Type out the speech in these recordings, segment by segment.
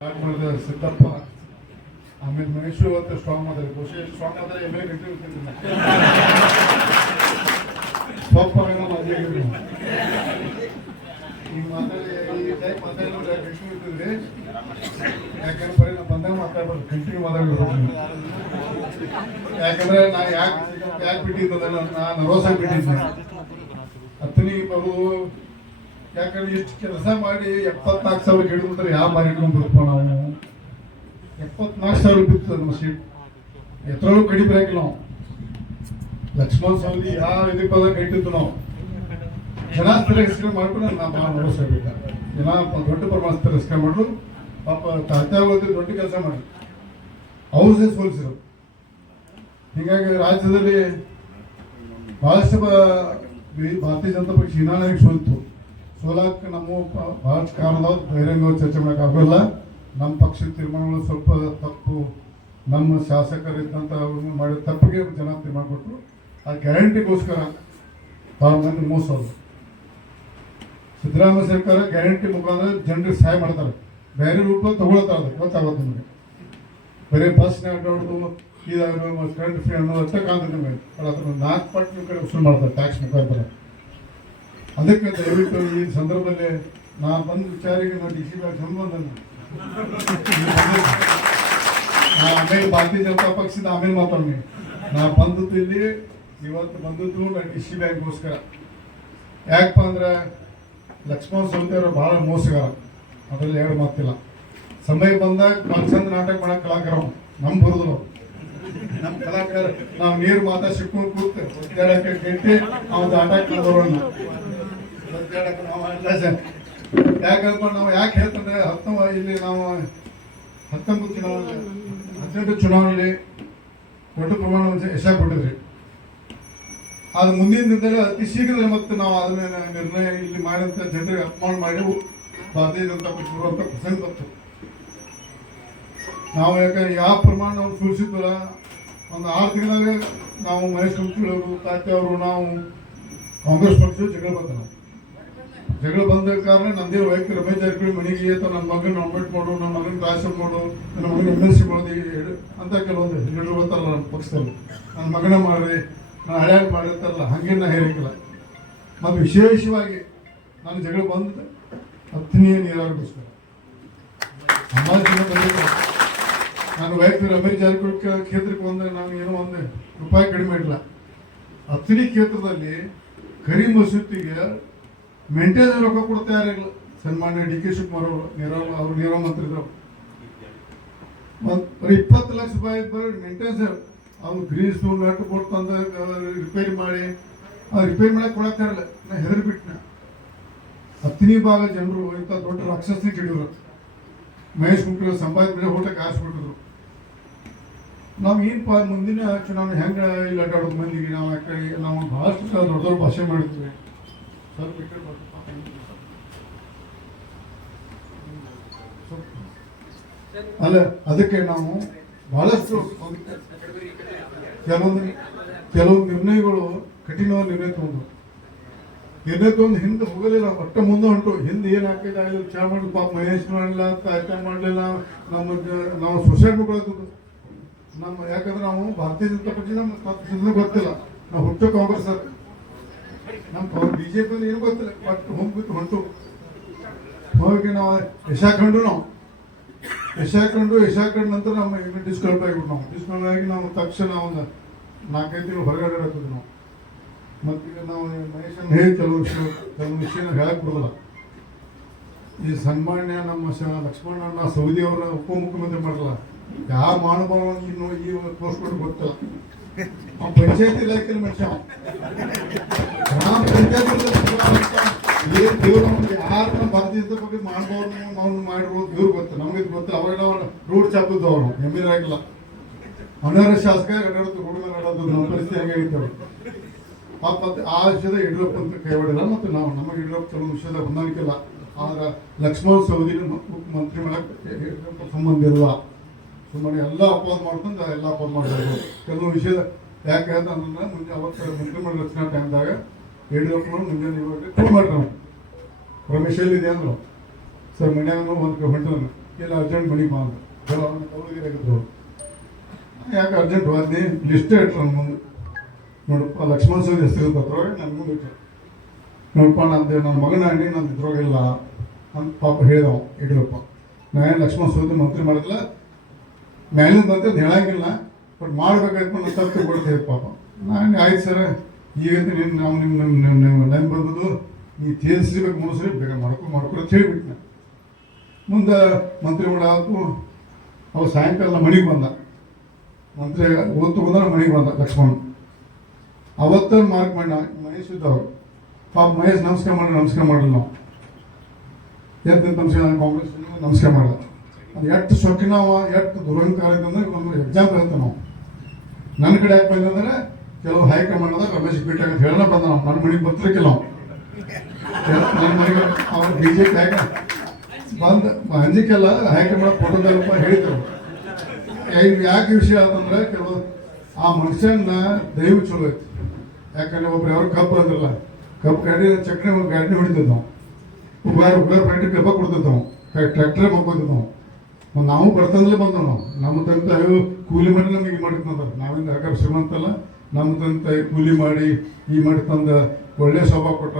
ಮಾಡಿದ ಸಿದ್ದಪ್ಪ, ಆಮೇಲೆ ಮೈಸೂರು ಅಂತ ಸ್ಟ್ರಾಂಗ್ ಮಾಡಿದ್ರೆ ಬಹುಶಃ ಸ್ಟ್ರಾಂಗ್ ಆದರೆ ಎಂ ಎಲ್ ಸ್ವಲ್ಪ ಹೇಳಿದ್ರು. ಮಾತಾಡಿ ಈ ಟೈಪ್ ಮಾತಾಡಿದ್ರೆ ಗಂಟು ಇರ್ತಿದ್ರಿ ಯಾಕಂದ್ರೆ ಬರೀ ನಾವು ಬಂದಾಗ ಮಾತಾಡ್ಬಾರ್ದು ಕಂಟಿನ್ಯೂ ಮಾತಾಡ್ಬೇಕು ಯಾಕಂದ್ರೆ ನಾ ಯಾಕೆ ಯಾಕೆ ಬಿಟ್ಟಿದ್ದದಲ್ಲ ನಾನು ರೋಸಾಗಿ ಬಿಟ್ಟಿದ್ದೆ. ಹತ್ತನೇ ಬರು ಯಾಕಂದ್ರೆ ಎಷ್ಟು ಕೆಲಸ ಮಾಡಿ ಎಪ್ಪತ್ನಾಲ್ಕು ಸಾವಿರ ಹಿಡಿದ್ರೆ ಯಾವ ಮನೆ ಇಟ್ಕೊಂಡ್ಬಿಡಪ್ಪ ನಾವು ಎಪ್ಪತ್ನಾಲ್ಕು ಸಾವಿರ ಬಿತ್ತು ನಮ್ಮ ಸೀಟ್ ಕಡಿಮೆ ಹಾಕಿಲ್ಲ ನಾವು ಲಕ್ಷ್ಮಣ ಸ್ವಾಮಿ ಯಾವ ಇದಕ್ಕೆ ಬಂದಾಗ ಕಟ್ಟಿದ್ದು ನಾವು. ಜನ ತಿರಸ್ಕಾರ ಮಾಡ್ಕೊಂಡು ನಮ್ಮ ನೋಡಿಸ್ಬೇಕು ಜನ ದೊಡ್ಡ ಪ್ರಮಾಣ ತಿರಸ್ಕಾರ ಮಾಡ್ರು. ಪಾಪ ತಾತ್ಯ ದೊಡ್ಡ ಕೆಲಸ ಮಾಡಿ ಅವ್ರು ಸೋಲಿಸಿರು ಹೀಗಾಗಿ ರಾಜ್ಯದಲ್ಲಿ ಭಾಳಷ್ಟು ಭಾರತೀಯ ಜನತಾ ಪಕ್ಷ ಹೀನಾಗಿ ಸೋಲ್ತು. ಸೋಲಾಕ ನಮ್ಮ ಭಾಳ ಕಾರಣದವ್ರು ಬಹಿರಂಗ ಚರ್ಚೆ ಮಾಡಕ್ಕೆ ಆಗೋಲ್ಲ. ನಮ್ಮ ಪಕ್ಷದ ತೀರ್ಮಾನಗಳು ಸ್ವಲ್ಪ ತಪ್ಪು. ನಮ್ಮ ಶಾಸಕರಿದ್ದಂಥ ಅವ್ರನ್ನ ಮಾಡಿದ ತಪ್ಪಿಗೆ ಜನ ತೀರ್ಮಾನ ಕೊಟ್ಟರು ಆ ಗ್ಯಾರಂಟಿಗೋಸ್ಕರ ಭಾಳ ಮಂದಿ ಮೋಸೋದು ಸಿದ್ದರಾಮಯ್ಯ ಸರ್ಕಾರ ಗ್ಯಾರಂಟಿ ಮುಖಾಂತರ ಜನರಿಗೆ ಸಹಾಯ ಮಾಡ್ತಾರೆ. ಬೇರೆ ರೂಪ ತಗೊಳ್ತಾರೆ ಗೊತ್ತಾಗುತ್ತೆ ನಿಮಗೆ. ಬರೀ ಬಸ್ನಾಗ ಅಡ್ಡಾಡೋದು ಇದಾಗ ಕರೆಂಟ್ ಫ್ರೀ ಅನ್ನೋದು ಅಷ್ಟೇ ಕಾಣ್ತದೆ ನಿಮಗೆ. ನಾಲ್ಕು ಪಟ್ಟು ನಿಮ್ಮ ಕಡೆ ವಸೂಲು ಮಾಡ್ತಾರೆ, ಟ್ಯಾಕ್ಸ್ ಮುಖಾಂತರ. ಅದಕ್ಕೆ ದಯವಿಟ್ಟು ಈ ಸಂದರ್ಭದಲ್ಲಿ ನಾ ಬಂದ ವಿಚಾರಿಗೆ ನಾವು ಡಿ ಸಿ ಬ್ಯಾಂಕ್ ಸಂಬಂಧ ಆಮೇಲೆ ಭಾರತೀಯ ಜನತಾ ಪಕ್ಷದ ಆಮೇಲೆ ಮಾತಾಡಿ ನಾ ಬಂದದ್ದು ಇಲ್ಲಿ, ಇವತ್ತು ಬಂದದ್ದು ನಾ ಡಿ ಸಿ ಬ್ಯಾಂಕ್ಗೋಸ್ಕರ ಯಾಕಪ್ಪ ಅಂದ್ರೆ ಲಕ್ಷ್ಮಣ ಸವದಿ ಭಾಳ ಮೋಸಗಾರ. ಅದರಲ್ಲಿ ಎರಡು ಮಾತಿಲ್ಲ. ಸಮಯ ಬಂದಾಗ ಭಾಳ ನಾಟಕ ಮಾಡೋ ಕಲಾಕಾರ ನಮ್ಮ ನಮ್ ನಮ್ಮ ಕಲಾಕಾರ, ನಾವು ನೀರು ಮಾತಾ ಸಿಕ್ಕೊಂಡು ಕೂತು ಒದ್ದಾಡಕ್ಕೆ ಕೆಟ್ಟಿ ಅವ್ನ ನಾವು ಬರೋಣ. ಒದ್ದಾಡಕ್ಕೆ ನಾವು ಯಾಕೆ ನಾವು ಯಾಕೆ ಹೇಳ್ತಂದ್ರೆ ಹತ್ತೊಂಬ ಇಲ್ಲಿ ನಾವು ಹತ್ತೊಂಬತ್ತು ಚುನಾವಣೆ, ಹದಿನೆಂಟು ಚುನಾವಣೆಯಲ್ಲಿ ದೊಡ್ಡ ಪ್ರಮಾಣ ಯಶ ಕೊಟ್ಟಿದ್ರಿ. ಅದು ಮುಂದಿನ ದಿನದಲ್ಲಿ ಅತಿ ಶೀಘ್ರದಲ್ಲಿ ಮತ್ತೆ ನಾವು ಅದನ್ನ ನಿರ್ಣಯ ಇಲ್ಲಿ ಮಾಡಿದಂಥ ಜನರಿಗೆ ಅಪಮಾನ ಮಾಡಿವು. ಭಾರತೀಯ ಜನತಾ ಪಕ್ಷ ಬರುವಂತ ಪ್ರಸಂಗ ಬಂತು ನಾವು ಯಾಕಂದ್ರೆ ಯಾವ ಪ್ರಮಾಣ ನಾವು ಸುಳಿಸಿದ್ವಲ್ಲ ಒಂದು ಆರು ತಿಂಗಳಾಗ ನಾವು ಮಹೇಶ್ ಕುಮಟಳ್ಳಿ ಅವರು, ತಾತೆ ಅವರು, ನಾವು ಕಾಂಗ್ರೆಸ್ ಪಕ್ಷ ಜಗಳ ಬರ್ತಾರೆ ಜಗಳ ಬಂದ ಕಾರಣ ನಂದೇ ವೈಯಕ್ತಿಕ ರಮೇಶ್ ಜಾರಕಿಹೊಳಿ ಮನೆಗೆ ಅಂತ ನನ್ನ ಮಗನ ನಾಮಿನೇಟ್ ಮಾಡು, ನನ್ನ ಮಗನ ರಾಜ್ಯಸಭೆ ಮಾಡು, ನನ್ನ ಮಗನ ಎಂ ಎಲ್ ಸಿ ಅಂತ ಕೆಲವೊಂದು ಹಿರಿಯರು ಗೊತ್ತಲ್ಲ ನನ್ನ ಪಕ್ಷದಲ್ಲಿ. ನನ್ನ ಮಗನ ಮಾಡ್ರಿ, ನನ್ನ ಹಳ್ಯಾಗ ಮಾಡಿರ್ತಾರಲ್ಲ ಹಂಗೆ ನಾ ಹೇಳಿಕ್ಕಿಲ್ಲ. ಮತ್ತು ವಿಶೇಷವಾಗಿ ನಾನು ಜಗಳ ಬಂದ ಹತ್ತನೇ ನೀರಾಗೋಸ್ಕರ ನಾನು ವೈಯಕ್ತಿಕ ರಮೇಶ್ ಜಾರಕಿಹೊಳಿ ಕ್ಷೇತ್ರಕ್ಕೆ ಬಂದರೆ ನಾನು ಏನೋ ಒಂದು ರೂಪಾಯಿ ಕಡಿಮೆ ಇಲ್ಲ ಹತ್ತನೇ ಕ್ಷೇತ್ರದಲ್ಲಿ ಕರಿ ಮಸೂತಿಗೆ ಮೇಂಟೈನ್ ರೊಕ್ಕ ಕೊಡ್ತಾ ಯಾರಿಲ್ಲ ಸನ್ಮಾನ್ಯ ಡಿ ಕೆ ಶಿವಕುಮಾರ್ ಅವರು, ನೀರವ್ ಅವರು ನೀರವ್ ಮಂತ್ರಿ ಇದ್ರು ಇಪ್ಪತ್ತು ಲಕ್ಷ ರೂಪಾಯಿ ಬರೀ ಮೇಂಟೆನೆನ್ಸ್ ಅವ್ನು ಗ್ರೀಸ್ ನಟ್ಟು ಕೊಟ್ಟು ತಂದ ರಿಪೇರಿ ಮಾಡಿ. ರಿಪೇರಿ ಮಾಡಕ್ಕೆ ಕೊಡಕ್ಕೆ ಇರಲ್ಲ ನಾ ಹೆದರಿ ಬಿಟ್ಟನ ಹತ್ತನೇ ಭಾಗ ಜನರು, ಇಂಥ ದೊಡ್ಡ ರಾಕ್ಷಸನಿಗೆ ಹಿಡಿದ್ರು ಮಹೇಶ್ ಕುಂಟ್ರಿ ಸಂಪಾದನೆ ಹೋಟಕ್ಕೆ ಆರಿಸ್ಬಿಟ್ಟಿದ್ರು. ನಾವು ಏನಪ್ಪ ಮುಂದಿನ ಚುನಾವಣೆ ಹೆಂಗೆ, ಇಲ್ಲಿ ಅಡ್ಡಾಡೋದು ಮಂದಿಗೆ ನಾವು ಯಾಕೆ ನಾವು ಭಾಳಷ್ಟು ದೊಡ್ಡ ದೊಡ್ಡ ಭಾಷೆ ಮಾಡಿದ್ವಿ. ಅಲ್ಲ, ಅದಕ್ಕೆ ನಾವು ಬಹಳಷ್ಟು ಕೆಲವೊಂದು ಕೆಲವೊಂದು ನಿರ್ಣಯಗಳು ಕಠಿಣವಾದ ನಿರ್ಣಯ ತಗೊಂಡು ನಿರ್ಣಯ ತಗೊಂಡು ಹಿಂದೆ ಹೋಗಲಿಲ್ಲ, ಒಟ್ಟ ಮುಂದೆ ಹೊಂಟು. ಹಿಂದೆ ಏನು ಹಾಕಿದ ವಿಚಾರ ಮಾಡಿ ಪಾಪ ಮಹೇಶ್ ಮಾಡಲಿಲ್ಲ ಆಯ್ಕೆ ಮಾಡಲಿಲ್ಲ, ನಮ್ಮ ನಾವು ಸೊಸೈಟಿ ನಮ್ಮ ಯಾಕಂದ್ರೆ ನಾವು ಭಾರತೀಯ ಜನತಾ ಪಕ್ಷ ನಮ್ಮ ಗೊತ್ತಿಲ್ಲ. ನಾವು ಹುಟ್ಟು ಕಾಂಗ್ರೆಸ್. ನಮ್ಮ ಬಿಜೆಪಿ ಏನು ಗೊತ್ತಿಲ್ಲ ಒಟ್ಟು ಹೋಗ್ಬಿಟ್ಟು ಹೊಂಟು. ಹೋಗಿ ನಾವು ಯಶ ಕಂಡು ನಾವು. ಯಶ ಕಂಡು ಯಶ ಕಂಡ ನಂತರ ನಮ್ಮ ಡಿಸ್ಕೌಂಟ್ ಆಗಿಬಿಟ್ಟು ನಾವು. ಡಿಸ್ಕೌಂಟ್ ಆಗಿ ನಾವು ತಕ್ಷಣ ಒಂದು ನಾಲ್ಕೈದು ತಿಂಗಳು ಹೊರಗಡೆ ಹಾಕಿದ್ವಿ ನಾವು. ಮತ್ತೀಗ ನಾವು ಮಹೇಶನ್ ಹೇಳಿ ಕೆಲವು ವಿಷಯ ಕೆಲವು ವಿಷಯನ ಹೇಳಕ್ ಬಿಡೋದಿಲ್ಲ ಈ ಸನ್ಮಾನ್ಯ ನಮ್ಮ ಶ ಸೌದಿ ಅವರ ಉಪಮುಖ್ಯಮಂತ್ರಿ ಮಾಡಲ್ಲ. ಯಾವ ಮಹಾನುಭಾವ ಇನ್ನು ಈ ಪೋಸ್ಟ್ ಕೊಟ್ಟು ಅವ್ನು ಇಲಾಖೆಯಲ್ಲಿ ಮನುಷ್ಯ. ಅವ. ಗ್ರಾಮ ಪಂಚಾಯತ್ ಏನ್ ದೇವ್ರು ಯಾರು ನಮ್ಮ ಭಾರತೀಯ ಮಹಾನುಭಾವರು ನಾವು ಮಾಡಿರೋದು ದೇವ್ರು ಗೊತ್ತು. ನಮಗೆ ಗೊತ್ತಿಲ್ಲ ಅವಾಗ ನಾವು ರೋಡ್ ಚಾಪಿದ್ದು ಅವನು ಎಂ ಆಗಿಲ್ಲ. ಅನರ್ಹ ಶಾಸಕ ರೋಡ್ ಮೇಲೆ ಆಡೋದು ನಮ್ಮ ಪರಿಸ್ಥಿತಿ ಹಂಗಾಗಿತ್ತು ಪಾಪ ಆ ವಿಷಯದ ಯಡಿಯೂರಪ್ಪ ಅಂತ ಕೈ ಮತ್ತು ನಾವು ನಮಗೆ ಯಡಿಯೂರಪ್ಪ ಚಲೋ ವಿಷಯದ ಹೊಂದಾಣಿಕೆ ಇಲ್ಲ. ಆದ್ರೆ ಲಕ್ಷ್ಮಣ ಸವದಿನ ಮಂತ್ರಿ ಮಾಡಕ್ಕೆ ಸಂಬಂಧ ಇಲ್ಲ. ಸುಮ್ಮನೆ ಎಲ್ಲ ಅಪೋಸ್ ಮಾಡ್ಕೊಂಡು ಎಲ್ಲ ಅಪೋಸ್ ಮಾಡ್ಬೋದು ಕೆಲವು ವಿಷಯ ಯಾಕೆ ಅಂದ್ರೆ ಮುಂಜಾನೆ ಅವತ್ತು ಮಂತ್ರಿಮಂಡಲ ರಚನಾ ಟೈಮ್ದಾಗ ಯಡಿಯೂರಪ್ಪನವ್ರು ಮುಂಜಾನೆ ಇವಾಗ ಫೋನ್ ಮಾಡ್ರಿ ನಾವು ರಮೇಶ್ ಎಲ್ಲಿದೆ ಅಂದ್ರು? ಸರ್, ಮನ್ಯಾಗ ಒಂದು ಹೊಂಟವನು ಇಲ್ಲ ಅರ್ಜೆಂಟ್ ಮನೆ ಬಂದು ಅವ್ರಿಗೆ ಯಾಕೆ ಅರ್ಜೆಂಟ್ ಹೋದ್ನಿ? ಲಿಸ್ಟೇ ಇಟ್ರು ನನ್ನ ಮುಂದೆ. ನೋಡಪ್ಪ, ಲಕ್ಷ್ಮಣ ಸರ್ ಹೆಸರು ಅದ್ರೊಳಗೆ ನನ್ನ ಮುಂದೆ ಇಟ್ರು. ನೋಡಪ್ಪ ನಂದು ನನ್ನ ಮಗನ ಅಂಗಡಿ ನಂದು ಇದ್ರೊಳಗಿಲ್ಲ ಅಂತ ಪಾಪ ಹೇಳಿದವ ಯಡಿಯೂರಪ್ಪ. ನಾನು ಲಕ್ಷ್ಮಣ ಸೋದಿ ಮಂತ್ರಿ ಮಾಡಿಲ್ಲ ಮ್ಯಾಲಿಂದ ಅಂತ ಹೇಳಂಗಿಲ್ಲ ಬಟ್ ಮಾಡ್ಬೇಕಾಯ್ತು ನನ್ನ ತಪ್ಪು ಕೊಡ್ತೇವೆ ಪಾಪ. ನಾನು ಆಯ್ತು ಸರ್. ಈಗಂತ ನಿನ್ನ ನಾವು ನಿಮ್ಮ ನಿಮ್ಮ ನಿಮ್ಮ ಲೈನ್ ಬಂದದ್ದು ನೀ ತೀರಿಸ್ಬೇಕು ಮುಗಿಸ್ರಿ ಬೇಗ ಮಾಡ್ಕೊ ಮಾಡ್ಕೊಂಡು ಅಂತ ಹೇಳ್ಬಿಟ್ಟು ನಾನು ಮುಂದೆ ಮಂತ್ರಿ ಆಯ್ತು ಅವ ಸಾಯಂಕಾಲ ಮನೆಗೆ ಬಂದ. ಮಂತ್ರಿ ಓದ್ತು ಬಂದ ಮನೆಗೆ ಬಂದ ಲಕ್ಷ್ಮಣ್. ಅವತ್ತ ಮಾರ್ಕ್ ಮಾಡಿ ಮಹೇಶ್ ಇದ್ದವ್ರು ಪಾಪ ಮಹೇಶ್ ನಮಸ್ಕಾರ ಮಾಡಿ ನಮಸ್ಕಾರ ಮಾಡಲಿಲ್ಲ ನಾವು. ಎದ್ದು ನಮಸ್ಕಾರ ಕಾಂಗ್ರೆಸ್ ನಮಸ್ಕಾರ ಮಾಡಲ್ಲ ಅದು ಎಷ್ಟು ಸೊಕ್ಕಿನ ಅವ ಎಷ್ಟು ದುರಹಂಕಾರ ಅಂತಂದ್ರೆ ಒಂದು ಎಕ್ಸಾಂಪಲ್ ಅಂತ ನಾವು. ನನ್ನ ಕಡೆ ಯಾಕೆ ಬಂದಂದ್ರೆ ಕೆಲವು ಹೈಕಮಾಂಡ್ ರಮೇಶ್ ಭೇಟಿ ಅಂತ ಹೇಳೋಣ ಬಂದ ನಾವು ನನ್ನ ಮನೆಗೆ ಬರ್ತಿರ್ಕಿಲ್ಲ ಕೆಲವು ನನ್ನ ಮನೆಗೆ ಅವ್ರು ಬಿ ಜೆ ಪಿ ಯಾಕೆ ಬಂದ ಅಂಜಿಕೆಲ್ಲ ಹೈಕಮಾಂಡ್ ಫೋಟೋದಲ್ಲಪ್ಪ ಇದು ಯಾಕೆ ವಿಷಯ ಅಂತಂದ್ರೆ ಕೆಲವು ಆ ಮನುಷ್ಯನ ದೈವ ಚಲೋ ಐತಿ. ಯಾಕಂದ್ರೆ ಒಬ್ರು ಯಾರು ಕಬ್ಬು ಅಂದ್ರಲ್ಲ, ಕಬ್ಬು ಗಾಡಿ, ಚಕ್ರೆ ಗಾಡಿ ಹೊಡಿತಿದ್ದವು ನಾವು ಉಗಾರ ಪ್ಯಾಂಟ್ ಕಬ್ಬ ಕೊಡ್ತಿದ್ ನಾವು ಟ್ರ್ಯಾಕ್ಟರ್ ಮತ್ತ್ ನಾವು ಬರ್ತಂದ್ಲೇ ಬಂದವು ನಾವು. ನಮ್ಮ ತಂದೆ ತಾಯಿ ಕೂಲಿ ಮಾಡಿ ನಮಗೆ ಮಾಡಿ ಮಾಡಿರ್ತಂದ ನಾವಿಂದ ಹಾಕಾರ ಶ್ರೀಮಂತಲ್ಲ ನಮ್ಮ ತಂತ ಕೂಲಿ ಮಾಡಿ ಈ ಮಾಡಿ ತಂದ ಒಳ್ಳೆ ಸ್ವಭಾವ ಕೊಟ್ಟ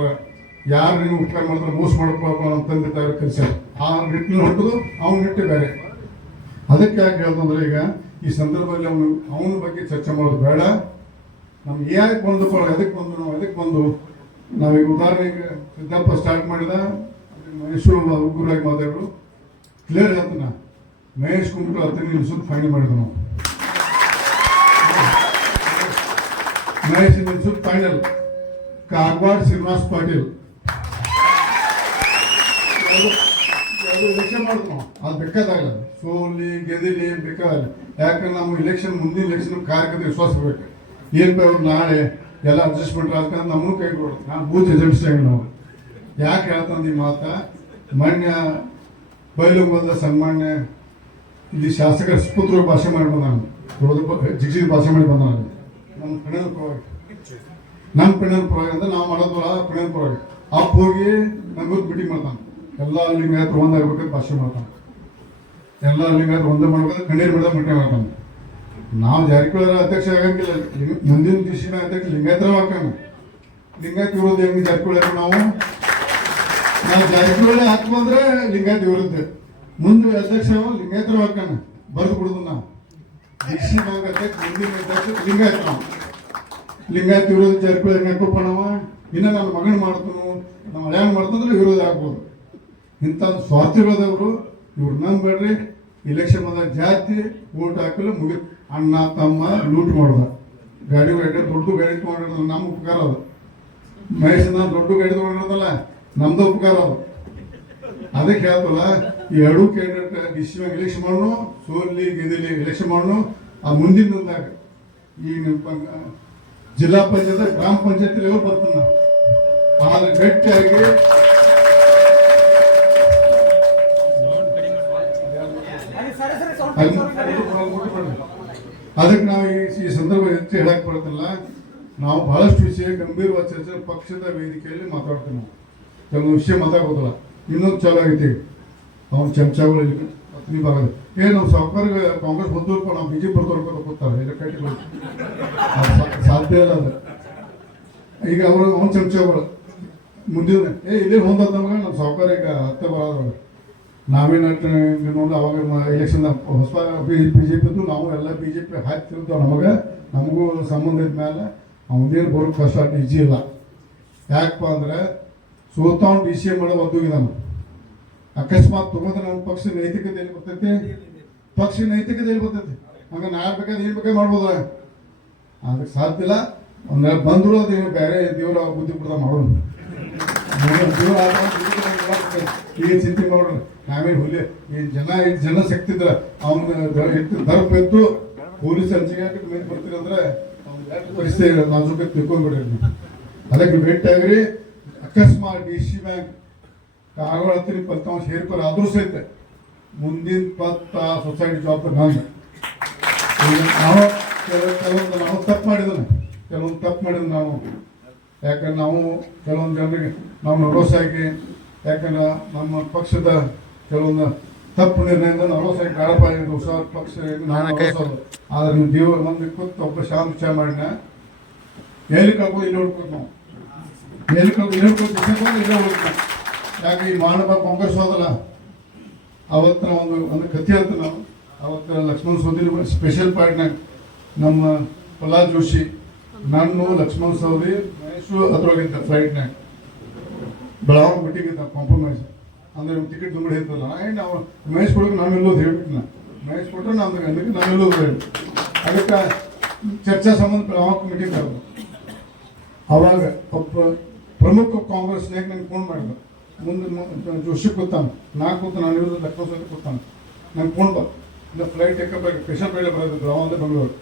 ಯಾರು ನೀವು ಉಪಕಾರ ಮಾಡಿದ್ರೆ ಮೋಸ ಮಾಡಪ್ಪ ನಮ್ಮ ತಂದೆ ತಾಯಿ ಕೆಲಸ ಆ ನಿಟ್ಟಿನ ಹೊಟ್ಟದು ಅವ್ನ ನಿಟ್ಟೆ ಬೇರೆ. ಅದಕ್ಕೆ ಯಾಕೆ ಹೇಳ್ತಂದ್ರೆ ಈಗ ಈ ಸಂದರ್ಭದಲ್ಲಿ ಅವನು ಅವನ ಬಗ್ಗೆ ಚರ್ಚೆ ಮಾಡೋದು ಬೇಡ. ನಮ್ಗೆ ಯಾಕೆ ಬಂದು ಕೊಡ ಎದಕ್ಕೆ ಬಂದು ನಾವು ಎದಕ್ಕೆ ಬಂದು? ನಾವೀಗ ಉದಾಹರಣೆಗೆ ಸಿದ್ದಪ್ಪ ಸ್ಟಾರ್ಟ್ ಮಾಡಿದ ಮೈಸೂರು ಉಗ್ರಾಗಿ ಮಾತಾಡೋರು ಕ್ಲಿಯರ್ ಹೇಳ್ತಾನ ಮಹೇಶ್ ಕುಂಬಿಟ್ಟು ಹತ್ತನೇ ನಿಮಿಷಕ್ಕೆ ಫೈನ್ ಮಾಡಿದ್ರು ನಾವು ಮಹೇಶ್ ನಿಮಿಷಕ್ಕೆ ಫೈನಲ್ ಕಾಗವಾಡ್ ಶ್ರೀನಿವಾಸ್ ಪಾಟೀಲ್. ಎಲೆಕ್ಷನ್ ಮಾಡಿದ್ವು ನಾವು ಅದು ಬೇಕಾದಾಗಲ್ಲ. ಸೋಲಿ, ಗೆದಿಲಿ ಬೇಕಾಗಲ್ಲ. ಯಾಕಂದ್ರೆ ನಾವು ಇಲೆಕ್ಷನ್ ಮುಂದಿನ ಇಲೆಕ್ಷನ್ ಕಾರ್ಯಕರ್ತ ವಿಶ್ವಾಸ ಬೇಕು ಏನ್ ಅವ್ರು ನಾಳೆ ಎಲ್ಲ ಅಡ್ಜಸ್ಟ್ಮೆಂಟ್ ಆಗ್ತಂದ್ರೆ ನಮ್ಮನ್ನು ಕೈ ಕೊಡೋದು. ನಾನು ಬೂತ್ ಏಜೆಂಟ್ಸ್ ನಾವು ಯಾಕೆ ಹೇಳ್ತಂದು ಈ ಮಾತ ಮಾನ್ಯ ಬೈಲುಂಗದ ಸನ್ಮಾನ್ಯ ಇಲ್ಲಿ ಶಾಸಕರ ಸುಪುತ್ರ ಭಾಷೆ ಮಾಡಿ ಬಂದ ನಾನು. ಜಿಗ್ಜಿಗೆ ಭಾಷೆ ಮಾಡಿ ಬಂದ ನಾನು. ನಮ್ಮ ಪ್ರಣಯದ ಪರವಾಗಿ. ನಮ್ಮ ಪ್ರಣಯದ ಪರವಾಗಿ ಅಂದ್ರೆ ನಾವು ಮಾಡೋದಲ್ಲ ಪ್ರಣಯದ ಪರವಾಗಿ. ಅಪ್ಪ ಹೋಗಿ ನಮ್ಗೆ ಮೀಟಿಂಗ್ ಮಾಡ್ತಾನೆ. ಎಲ್ಲ ಲಿಂಗಾಯತರು ಒಂದಾಗ್ಬೇಕಂತ ಭಾಷೆ ಮಾಡ್ತಾನೆ. ಎಲ್ಲ ಲಿಂಗಾಯತರು ಒಂದೇ ಮಾಡ್ಬೇಕು ಕಣ್ಣೀರು ಬಿಡದ ಮೀಟಿಂಗ್ ಮಾಡ್ತಾನೆ. ನಾವು ಜಾರಕಿಹೊಳಿ ಅಧ್ಯಕ್ಷ ಆಗಂಗಿಲ್ಲ. ಮುಂದಿನ ದಿವಸಿನ ಅಧ್ಯಕ್ಷ ಲಿಂಗಾಯತರ ಹಾಕೋಣ ಲಿಂಗಾಯತ ವಿರೋಧ ಹೆಂಗ್ ಜಾರಕಿಹೊಳಿ ನಾವು? ನಾವು ಜಾರಕಿಹೊಳಿ ಹಾಕ್ಬಂದ್ರೆ ಲಿಂಗಾಯತ ವಿರುದ್ಧ ಅವ ಲಿಂಗಾಯತರ ಹಾಕೋಣ ಬರೆದು ಬಿಡುದು ನಾವು. ದೀಕ್ಷಿ ನಾವು ಅಧ್ಯಕ್ಷ ಅಧ್ಯಕ್ಷ ಲಿಂಗಾಯತ ನಾವು ವಿರೋಧ ಜಾರಕಿಹೊಳಿ ನಾವು ಇನ್ನ ನನ್ನ ಮಗನ ಮಾಡ್ತಾನು. ನಮ್ಮ ಹಳೆಯ ಮಾಡ್ತಂದ್ರೆ ವಿರೋಧ ಆಗ್ಬೋದು. ಇಂಥ ಸ್ವಾರ್ಥಿಗಳದವರು ಇವ್ರು ನಂಬೇಡ್ರಿ ಇಲೆಕ್ಷನ್ ಬಂದಾಗ ಜಾತಿ ಓಟ್ ಹಾಕಲು ಮುಗಿ, ಅಣ್ಣ, ತಮ್ಮ ಲೂಟ್ ಮಾಡ್ದ. ಗಾಡಿ ಗಾಡಿ ದೊಡ್ಡ ಗಾಡಿ ತಗೊಂಡಿರೋದು ನಮ್ಮ ಉಪಕಾರ ಅದು. ಮಹೇಶನ ದೊಡ್ಡ ಗಾಡಿ ತಗೊಂಡಿರೋದಲ್ಲ ನಮ್ದು ಉಪಕಾರ ಅದು. ಅದಕ್ಕೆ ಹೇಳ್ತಲ್ಲ ಈ ಎರಡು ಕ್ಯಾಂಡಿಡೇಟ್ ಡಿಸಿಷನ್ ಎಲೆಕ್ಷನ್ ಮಾಡೋಣ, ಸೋಲಿ ಗೆದಲಿ ಎಲೆಕ್ಷನ್ ಮಾಡೋಣ, ಆ ಮುಂದಿನ ಬಂದಾಗ ಈ ಜಿಲ್ಲಾ ಪಂಚಾಯತ್, ಗ್ರಾಮ ಪಂಚಾಯತ್ ಲೆವೆಲ್ ಬರ್ತಾನ ಆದ್ರೆ ಗಟ್ಟಿಯಾಗಿ ಅದಕ್ಕೆ ನಾವು ಈ ಸಂದರ್ಭ ಹೆಚ್ಚು ಹೇಳಕ್ ಬರೋದಿಲ್ಲ ನಾವು ಬಹಳಷ್ಟು ವಿಷಯ ಗಂಭೀರವಾದ ಚರ್ಚೆ ಪಕ್ಷದ ವೇದಿಕೆಯಲ್ಲಿ ಮಾತಾಡ್ತೀವಿ ನಾವು. ಕೆಲವೊಂದು ವಿಷಯ ಮಾತಾಡ್ಬೋದಲ್ಲ. ಇನ್ನೊಂದು ಚಾಲು ಆಗೈತಿ. ಅವ್ನ ಚಮಚಗಳು ಇಲ್ಲಿ ಹತ್ತನೇ ಭಾಗ ನಾವು ಸಾವುಕಾರಿಗೆ ಕಾಂಗ್ರೆಸ್ ಬಂದೂರ್ಪ ನಾವು ಬಿಜೆಪಿ ಬರ್ದವ್ರು ಕೂತಾರೆ ಇಲ್ಲ ಸಾ- ಸಾಧ್ಯ ಇಲ್ಲ ಅದು. ಈಗ ಅವರು ಅವ್ನ ಚಮಚಗಳು ಮುಂದಿನ, ಏ ಇದೇ ಹೊಂದ ನಮಗೆ ನಮ್ಮ ಸಾವುಕಾರ ಈಗ ಹತ್ತೆ ಬರೋದ್ರ ನಾವೇನು ನೋಡಿ, ಅವಾಗ ಎಲೆಕ್ಷನ್ ಹೊಸ ಬಿ ಜೆ ಪಿ ನಾವು ಎಲ್ಲ ಬಿ ಜೆ ಪಿ ಹಾಕ್ತಿರ್ತಾವೆ ನಮಗೆ, ನಮಗೂ ಸಂಬಂಧ ಇದ್ದ ಮೇಲೆ ಅವನೇನು ಬರೋದು ಕಷ್ಟ ಈಜಿ ಇಲ್ಲ. ಯಾಕಪ್ಪ ಅಂದ್ರೆ ಸೋತಾವ್ ಡಿ ಸಿ ಎಂ ಮಾಡೋ ಒದ್ದೋಗಿದಾನ ಅಕಸ್ಮಾತ್ ತಗೊಂಡ್ರೆ ನಮ್ಮ ಪಕ್ಷ ನೈತಿಕತೆ ಎಲ್ಲಿ ಬರ್ತೈತಿ? ಪಕ್ಷ ನೈತಿಕತೆ ಎಲ್ಲಿ ಬರ್ತೈತೆ. ಹಂಗ ನಾ ಬೇಕಾದ್ರೆ ಏನ್ ಬೇಕಾದ್ರೆ ಮಾಡ್ಬೋದ? ಅದಕ್ಕೆ ಸಾಧ್ಯ ಇಲ್ಲ. ಅವ್ನ ಬಂದ್ರು ಏನು ಬೇರೆ ದೇವ್ರ ಬುದ್ಧಿ ಕೊಡ್ದ ಮಾಡೋಣ. ಈಗ ಚಿಂತೆ ಮಾಡೋಣ ನಾವೇ ಹುಲಿ, ಈ ಜನ ಈ ಜನ ಶಕ್ತಿ ಇದ್ರ ಅವನ ದರ್ಪ ಎದ್ದು ಪೊಲೀಸ್ ಅಂಚಿಗೆ ಹಾಕಿ ಮೇಲೆ ಬರ್ತೀರಂದ್ರೆ ಪರಿಸ್ಥಿತಿ ನಾಜೂಕ ತಿಳ್ಕೊಂಡ್ಬಿಡ್ರಿ ಅದಕ್ಕೆ ಭೇಟಿ ಆಗ್ರಿ ಅಕಸ್ಮಾತ್ ಡಿ ಸಿ ಬ್ಯಾಂಕ್ ಕಾರವಾರ ಹತ್ತಿರ ಫಲಿತಾಂಶ ಹೇರ್ಪರ್ ಆದರೂ ಸಹಿತ ಮುಂದಿನ ಪತ್ತ ಸೊಸೈಟಿ ಜವಾಬ್ದಾರಿ ನಾನು. ನಾವು ಕೆಲವು ಕೆಲವೊಂದು ನಾವು ತಪ್ಪು ಮಾಡಿದ್ದಾನೆ. ಕೆಲವೊಂದು ತಪ್ಪು ಮಾಡಿದ್ವಿ ನಾವು. ಯಾಕಂದ್ರೆ ನಾವು ಕೆಲವೊಂದು ಜನರಿಗೆ ನಾವು ನಡೋಸಾಗಿ ಯಾಕಂದ್ರೆ ನಮ್ಮ ಪಕ್ಷದ ಕೆಲವೊಂದು ತಪ್ಪು ನಿರ್ಣಯದಿಂದ ನರ್ವಸ್ ಆಗಿ ಕಾಳಪ್ಪ ಹೊಸ ಪಕ್ಷ ಆದ್ರೆ ನೀವು ಜೀವ ಮಂದಿ ಕೂತು ಒಬ್ಬ ಶಾಂತ ವಿಚಾರ ಮಾಡಿನ ಎಲ್ಲಿ ಕಳ್ಕೊಂಡು ಇಲ್ಲಿ ಹುಡ್ಕೋದು ನಾವು ಎಲ್ಲಿ ಕಳ್ಕೊಂಡು ಇಲ್ಲಿ ಹುಡ್ಕೋದು ಇಲ್ಲೇ ಹೋಗ್ತೀವಿ ಯಾಕೆ ಈ ಮಾನವ ಕಾಂಗ್ರೆಸ್ ಹೋದಲ್ಲ ಅವತ್ತ ಒಂದು ಒಂದು ಕಥೆ ಅಂತ ನಾವು. ಅವತ್ತಿನ ಲಕ್ಷ್ಮಣ ಸೌದಿ ಸ್ಪೆಷಲ್ ಪಾರ್ಟ್ನಾಗ ನಮ್ಮ ಪ್ರಹ್ಲಾದ್ ಜೋಶಿ, ನಾನು ಲಕ್ಷ್ಮಣ ಸೌದಿ ಮೈಸೂರು ಅದ್ರೊಳಗಿಂತ ಫ್ಲೈಟ್ನಾಗ ಬೆಳಗಾವ್ ಮೀಟಿಂಗ್ ಕಾಂಪ್ರಮೈಸ್ ಅಂದ್ರೆ ಟಿಕೆಟ್ ದುಂಬಡಿ ಹೇಳ್ತಲ್ಲ ಆ್ಯಂಡ್ ಅವ್ರು ಮಹೇಶ್ ಕೊಡೋಕೆ ನಾವೆಲ್ಲೋದು ಹೇಳ್ಬಿಟ್ಟು ನಾ ಮಹೇಶ್ ಕೊಟ್ಟರೆ ನಮ್ದು ಅದಕ್ಕೆ ನಾವೆಲ್ಲೋದು ಹೇಳಿ ಅದಕ್ಕೆ ಚರ್ಚಾ ಸಂಬಂಧ ಬೆಳಗಾವ್ ಮೀಟಿಂಗ್ ಕರೆದು ಅವಾಗ ಒಬ್ಬ ಪ್ರಮುಖ ಕಾಂಗ್ರೆಸ್ನಾಗ ನಂಗೆ ಫೋನ್ ಮಾಡಿದ. ಮುಂದೆ ಜೋಶಿ ಕೂತಾನ ನಾ ಕೂತ ನಾನು ಇರೋದು ಸೌದಿ ಕೂತಾನ ನಂಗೆ ಫೋನ್ ಇಲ್ಲ ಫ್ಲೈಟ್ ಟೇಕಪ್ ಆಗಿ ಕೃಷ್ಣ ಬೆಳೆ ಬರೋದು ಬೆಳಗಾವಿ ಬೆಂಗಳೂರು.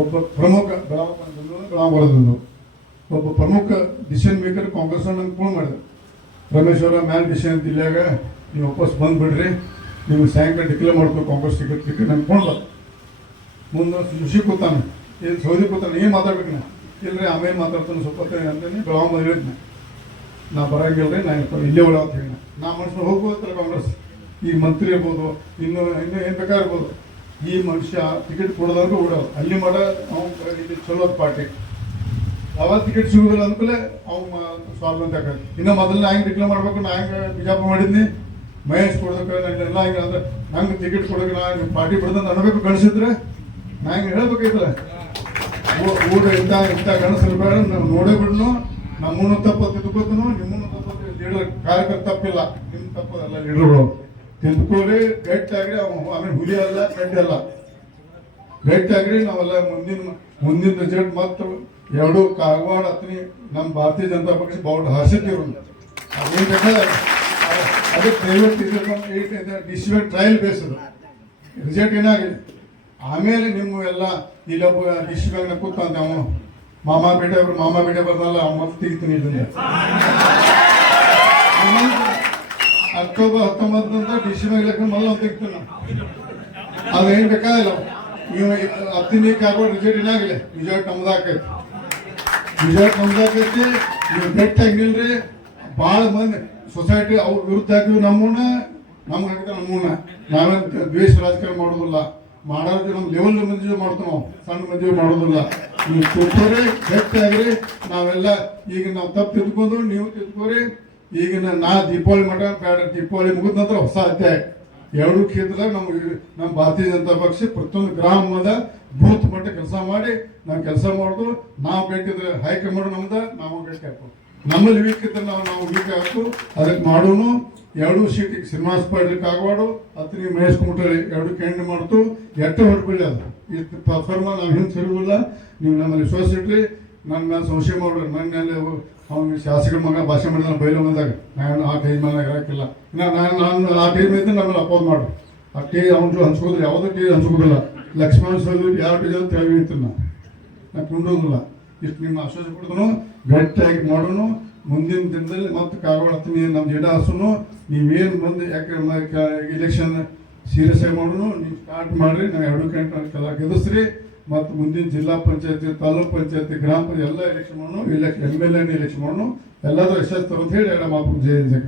ಒಬ್ಬ ಪ್ರಮುಖ ಬೆಳಗಾವಿ ಬೆಂಗಳೂರು ಬೆಳಗಾವಿ ಬರೋದು ಒಬ್ಬ ಪ್ರಮುಖ ಡಿಸಿಷನ್ ಮೇಕರ್ ಕಾಂಗ್ರೆಸ್ ನಂಗೆ ಫೋನ್ ಮಾಡಿದೆ. ರಮೇಶ್ವರ ಮ್ಯಾಲ್ ಡಿಸಿಷನ್ ಅಂತ ಇಲ್ಲಾಗ ನೀವು ವಾಪಸ್ ಬಂದ್ಬಿಡ್ರಿ. ನೀವು ಸಾಯಂಕಾಲ ಡಿಕ್ಲೇರ್ ಮಾಡ್ಬೇಕು ಕಾಂಗ್ರೆಸ್ ಟಿಕೆಟ್ ಟಿಕೆಟ್ ನಂಗೆ ಫೋನ್ ಮುಂದೆ ಜೋಶಿ ಕೂತಾನೆ ಏನು ಸೌದಿ ಕೂತಾನೆ ಏನು ಮಾತಾಡ್ಬೇಕು ನಾ ಇಲ್ಲರಿ ಆಮೇಲೆ ಮಾತಾಡ್ತಾನೆ, ಸ್ವಲ್ಪ ಅಂತ ಬೆಳಗಾವಿ ಬಂದಿದ್ದೆ ನಾ ಬರಂಗಿಲ್ಲ ರೀ ನಾ ಇಪ್ಪ- ಇಲ್ಲೇ ಒಳ ಅಂತ ಹೇಳಿ. ನಾ ಮನುಷ್ಯರು ಹೋಗ್ಬೋದಲ್ಲ ಕಾಂಗ್ರೆಸ್? ಈ ಮಂತ್ರಿ ಇರ್ಬೋದು, ಇನ್ನು ಇನ್ನು ಏನು ಬೇಕಾಗಿರ್ಬೋದು ಈ ಮನುಷ್ಯ ಟಿಕೆಟ್ ಕೊಡೋದಂದ್ರೆ ಓಡೋದು ಅಲ್ಲಿ ಮಾಡ ಅವ್ನು ಇಲ್ಲಿ ಚಲೋ ಪಾರ್ಟಿ. ಅವಾಗ ಟಿಕೆಟ್ ಸಿಗುದಿಲ್ಲ ಅಂದ್ಕೂಲೆ ಅವ್ನ ಅಂತ ಆಕೈತಿ ಇನ್ನು ಮೊದಲು ನಾ ಹೆಂಗೆ ಡಿಕ್ಲೇರ್ ಮಾಡ್ಬೇಕು, ನಾ ಹೆಂಗೆ ಬಿಜಾಪುರ ಮಾಡಿದ್ನಿ? ಮಹೇಶ್ ಕೊಡೋದಕ್ಕೆ ಎಲ್ಲ ಹಿಂಗೆ ಅಂದ್ರೆ, ನಂಗೆ ಟಿಕೆಟ್ ಕೊಡೋಕೆ ನಾ ಪಾರ್ಟಿ ಬಿಡ್ದಂತ ಅನ್ಬೇಕು ಕಳಿಸಿದ್ರೆ ನಾ ಹೆಂಗೆ ಹೇಳ್ಬೇಕಾಯ್ತಲ್ಲ ಊಟ ಇಂಥ ಇಂಥ ಗಣಸರು ಬೇಡ, ನಾವು ನೋಡೇ ಬಿಡ್ನು. ನಮ್ಮನ್ನು ತಪ್ಪು ತಿದ್ಕೋತನು ನಿಮ್ಮನ್ನು ತಪ್ಪು ಲೀಡರ್ ಕಾರ್ಯಕರ್ತ ತಪ್ಪಿಲ್ಲ. ನಿಮ್ಮ ತಪ್ಪದಲ್ಲ ಲೀಡರ್ಗಳು ತಿದ್ಕೊಳ್ಳಿ ಗಟ್ಟಿಯಾಗ್ರಿ, ಅವ ಆಮೇಲೆ ಹುಲಿ ಅಲ್ಲ, ಗಡ್ಡಿ ಅಲ್ಲ. ಗಟ್ಟಿಯಾಗ್ರಿ, ನಾವೆಲ್ಲ ಮುಂದಿನ ಮುಂದಿನ ರಿಸಲ್ಟ್ ಮತ್ತು ಎರಡು ಕಾಗವಾಡ ಹತ್ತನಿ ನಮ್ಮ ಭಾರತೀಯ ಜನತಾ ಪಕ್ಷ ಬಹಳ ಹರ್ಷಿದ್ದೀರು ಅದೇನು ಬೇಕಾದ್ರೆ, ಅದು ಟ್ರಯಲ್ ಬೇಸ್ ರಿಸಲ್ಟ್ ಏನಾಗಿದೆ? ಆಮೇಲೆ ನಿಮ್ಮ ಎಲ್ಲ, ಇಲ್ಲೊಬ್ಬ ಡಿಸ್ಟ್ರಿಕ್ಟ್ ಕೂತ ಅವನು ಮಾಮ ಬೇಟೆ ಅವರು ಮಾಮ ಬೇಟೆ ಬರ್ದಲ್ಲ ಅಮ್ಮ ತೆಗಿತೀನಿ ಇದನ್ನ. ಅಕ್ಟೋಬರ್ ಹತ್ತೊಂಬತ್ತರಂತ ಡಿಸೆಂಬರ್ ಎಲೆಕ್ಷನ್ ಮಲ್ಲ ಅದು ಅದೇನು ಬೇಕಾಗಿಲ್ಲ. ಇವ ಹತ್ತಿನ ಕಾರ್ಬೋರ್ಡ್ ರಿಸಲ್ಟ್ ಏನಾಗಿಲ್ಲ ರಿಸಲ್ಟ್ ನಮ್ದಾಕೈತಿ ರಿಸಲ್ಟ್ ನಮ್ದಾಕೈತಿ ನೀವು ಬೆಟ್ಟ ಹೆಂಗಿಲ್ರಿ. ಭಾಳ ಮಂದಿ ಸೊಸೈಟಿ ಅವ್ರ ವಿರುದ್ಧ ಹಾಕಿವಿ ನಮ್ಮನ್ನ. ನಮ್ಗೆ ಹಾಕಿದ್ರೆ ನಮ್ಮನ್ನ. ನಾವೇನು ದ್ವೇಷ ರಾಜಕಾರಣ ಮಾಡೋದಿಲ್ಲ. ಮಾಡೋದು ನಮ್ಮ ಲೆವೆಲ್ ಮಂದಿ ಮಾಡ್ತೀವಿ ನಾವು. ಸಣ್ಣ ಮಂದಿ ಮಾಡೋದಿಲ್ಲ. ನೀವು ಕೂತ್ಕೋರಿ ಗಟ್ಟಿಯಾಗ್ರಿ ನಾವೆಲ್ಲ ಈಗ ನಾವು ತಪ್ಪು ತಿದ್ಕೊಂಡು ನೀವು ತಿದ್ಕೋರಿ ಈಗ ನಾ ದೀಪಾವಳಿ ಮಠ ಬೇಡ, ದೀಪಾವಳಿ ಮುಗಿದ ನಂತರ ಹೊಸ ಅಧ್ಯಾಯ. ಎರಡು ಕ್ಷೇತ್ರ ನಮ್ಮ ನಮ್ಮ ಭಾರತೀಯ ಜನತಾ ಪಕ್ಷ ಪ್ರತಿಯೊಂದು ಗ್ರಾಮದ ಬೂತ್ ಮಟ್ಟ ಕೆಲಸ ಮಾಡಿ, ನಾವು ಕೆಲಸ ಮಾಡೋದು. ನಾವು ಬೇಕಿದ್ರೆ ಹೈಕಮಾಂಡ್ ನಮ್ದು, ನಾವು ಬೇಕಾಯ್ತು ನಮ್ಮಲ್ಲಿ ವೀಕ್ ಇದ್ರೆ ನಾವು ನಾವು ವೀಕ್ ಹಾಕು ಅದಕ್ಕೆ ಮಾಡೋನು. ಎರಡು ಸೀಟಿಗೆ ಸಿನಿಮಾ ಪಾಟೀಲ್ ಕಾಗವಾಡು ಅತ್ರಿ ಮಹೇಶ್ ಕುಮಟಳ್ಳಿ ಎರಡು ಕ್ಯಾಂಡಿ ಮಾಡ್ತು. ಎಟ್ಟೆ ಹೊಡ್ಬಿಡಿ ಅದು. ಈ ಪರ್ಫಾರ್ಮ ನಾವು ಹಿಂದೆ ಸಿರುವುದಿಲ್ಲ ನೀವು ನಮ್ಮಲ್ಲಿ ವಿಶ್ವಾಸ ಇಟ್ರಿ ನನ್ನ ಮೇಲೆ ಸಂಶಯ ಮಾಡ್ರಿ ನನ್ನ ಮೇಲೆ ಅವ್ನು ಶಾಸಕರ ಮಗ ಭಾಷೆ ಮಾಡಿದ ಬೈಲು ಬಂದಾಗ, ನಾನು ಆ ಟೈಮ್ ಮೇಲೆ ಇರೋಕ್ಕಿಲ್ಲ ನಾನು ನಾನು ಆ ಟೈಮ್ ಇದ್ದು ನಮ್ಮಲ್ಲಿ ಅಪೋಸ್ ಮಾಡು ಆ ಟೀ ಅವ್ನು ಹಂಚ್ಕೋದ್ರೆ ಯಾವುದೋ ಟೀ ಹಂಚ್ಕೋದಿಲ್ಲ ಲಕ್ಷ್ಮಣ ಸಲ್ಲಿ ಯಾರು ಟೀ ಅಂತ ಹೇಳಿ ನಾನು ಕುಂಡೋದಿಲ್ಲ ಇಷ್ಟು ನಿಮ್ಮ ಆಶ್ವಾಸ ಕೊಡಿದ್ರು ಗಟ್ಟಿಯಾಗಿ ಮಾಡೋನು. ಮುಂದಿನ ದಿನದಲ್ಲಿ ಮತ್ತೆ ಕಾರವಾರ ನಮ್ಮ ಜಡ ಹಸುನು ನೀವೇನು ಬಂದು ಯಾಕೆ ಇಲೆಕ್ಷನ್ ಸೀರಿಯಸ್ ಆಗಿ ಮಾಡೋನು, ನೀವು ಸ್ಟಾರ್ಟ್ ಮಾಡ್ರಿ, ನಾವು ಎರಡು ಗಂಟೆ ಕೆಲ ಗೆದಿಸ್ರಿ ಮತ್ತು ಮುಂದಿನ ಜಿಲ್ಲಾ ಪಂಚಾಯತಿ, ತಾಲೂಕು ಪಂಚಾಯತಿ, ಗ್ರಾಮ ಪಂಚಾಯತ್ ಎಲ್ಲ ಎಲೆಕ್ಷನ್ ಮಾಡೋಣ election M L N election ಮಾಡೋಣ ಎಲ್ಲರೂ ಯಶಸ್ಸು ಅಂತ ಹೇಳಿ ಮಾತು ಜಯ ಜಗ